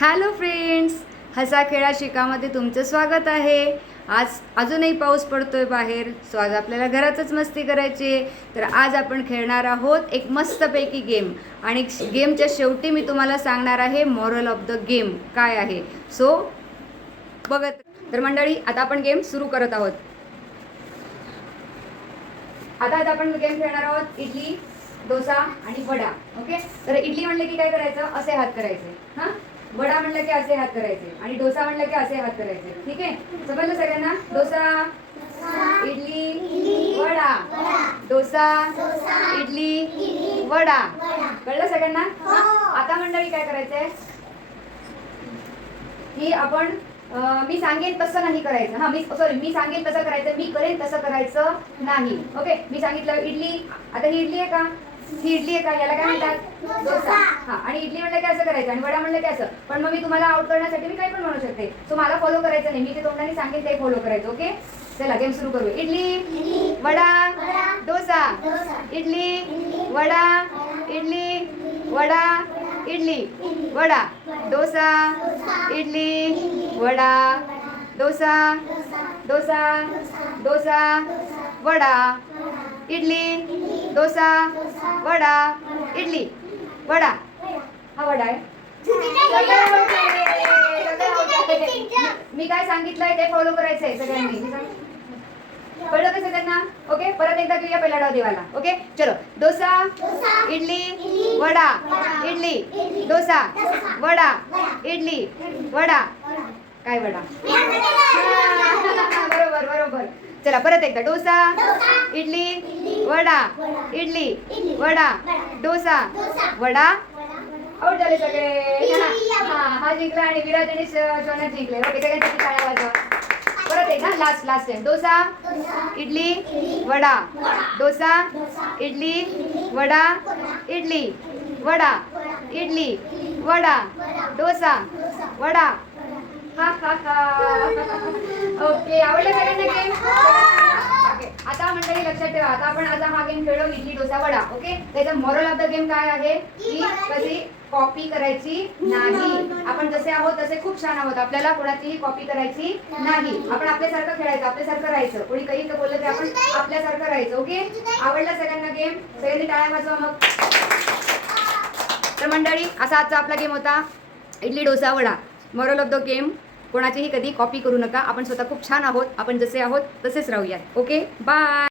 Hello friends, हसा खेळा शिकामध्ये तुमचं स्वागत आहे. आज अजूनही पाऊस पडतोय बाहेर, सो आज आपल्याला घरातच मस्ती करायची आहे. तर आज आपण खेळणार आहोत एक मस्तपैकी गेम, आणि गेमच्या शेवटी मी तुम्हाला सांगणार आहे मॉरल ऑफ द गेम काय आहे. सो बघत तर मंडळी, आता आपण गेम सुरू करत आहोत. आता आपण गेम खेळणार आहोत इडली, डोसा आणि वडा. ओके, तर इडली म्हणलं की काय करायचं, असे हात करायचे. हां, वडा म्हणलं की असे हात करायचे, आणि डोसा म्हणलं की असे हात करायचे. ठीक आहे, समजलं सगळ्यांना? डोसा, इडली, वडा, डोसा, इडली, वडा. कळलं सगळ्यांना? आता मंडळी काय करायचंय की आपण मी सांगेन तसं नाही करायचं. मी सांगेन तसं करायचं, मी करेन तसं करायचं नाही. ओके, मी सांगितलं इडली, आता ही इडली आहे का, ही इडली आहे का, याला काय म्हणतात, डोसा. हा, आणि इडली म्हणलं की असं करायचं, आणि वडा म्हणलं की असं. पण मग मी तुम्हाला आउट करण्यासाठी मी काही पण म्हणू शकते. सो मला फॉलो करायचं नाही, मी ते तोंडाने सांगेन ते फॉलो करायचं. ओके, चला गेम सुरू करू. इडली, वडा, डोसा, इडली, वडा, इडली, वडा, इडली, वडा, डोसा, इडली, वडा, डोसा, डोसा, डोसा, वडा, इडली, डोसा, वडा, इडली, वडा. हा वडा आहे. मी काय सांगितलंय ते फॉलो करायचंय सगळ्यांनी. कळलं का सगळ्यांना? ओके, परत एकदा घेऊया पहिला डाव देवाला. ओके, चलो. डोसा, इडली, वडा, इडली, डोसा, वडा, इडली, वडा. काय वडा? बरोबर बरोबर. चला परत एकदा. डोसा, इडली, वडा, इडली, वडा, डोसा, वडा. आउट झाले सगळे. हा जिंकला, आणि विराज आणि सोना जिंकले. ओके, सगळ्यांसाठी टाळ्या वाजवा. परत एकदा, लास्ट टाइम. डोसा, इडली, वडा, डोसा, इडली, वडा, इडली, वडा, इडली, वडा, डोसा, वडा. हा हा हा. ओके, आवडलं सगळ्यांना गेम? आता मंडळी लक्षात ठेवा, आता आपण हा गेम खेळलो, इडली, डोसा, वडा. ओके, त्याचा मॉरल ऑफ द गेम काय आहे की कशी कॉपी करायची नाही. आपण जसे आहोत तसे खूप छान आहोत, आपल्याला कोणाचीही कॉपी करायची नाही. आपण आपल्यासारखं खेळायचं, आपल्यासारखं राहायचं. कोणी काही बोललं तर आपण आपल्यासारखं राहायचं. ओके, आवडला सगळ्यांना गेम? सगळ्यांनी टाळ्या वाजवा मग. तर मंडळी, असा आजचा आपला गेम होता, idli, dosa, vada. Moral of the game, कोणाचीही कधी कॉपी करू नका. आपण स्वतः खूप छान आहोत, आपण जसे आहोत तसेच राहूयात. Okay, bye.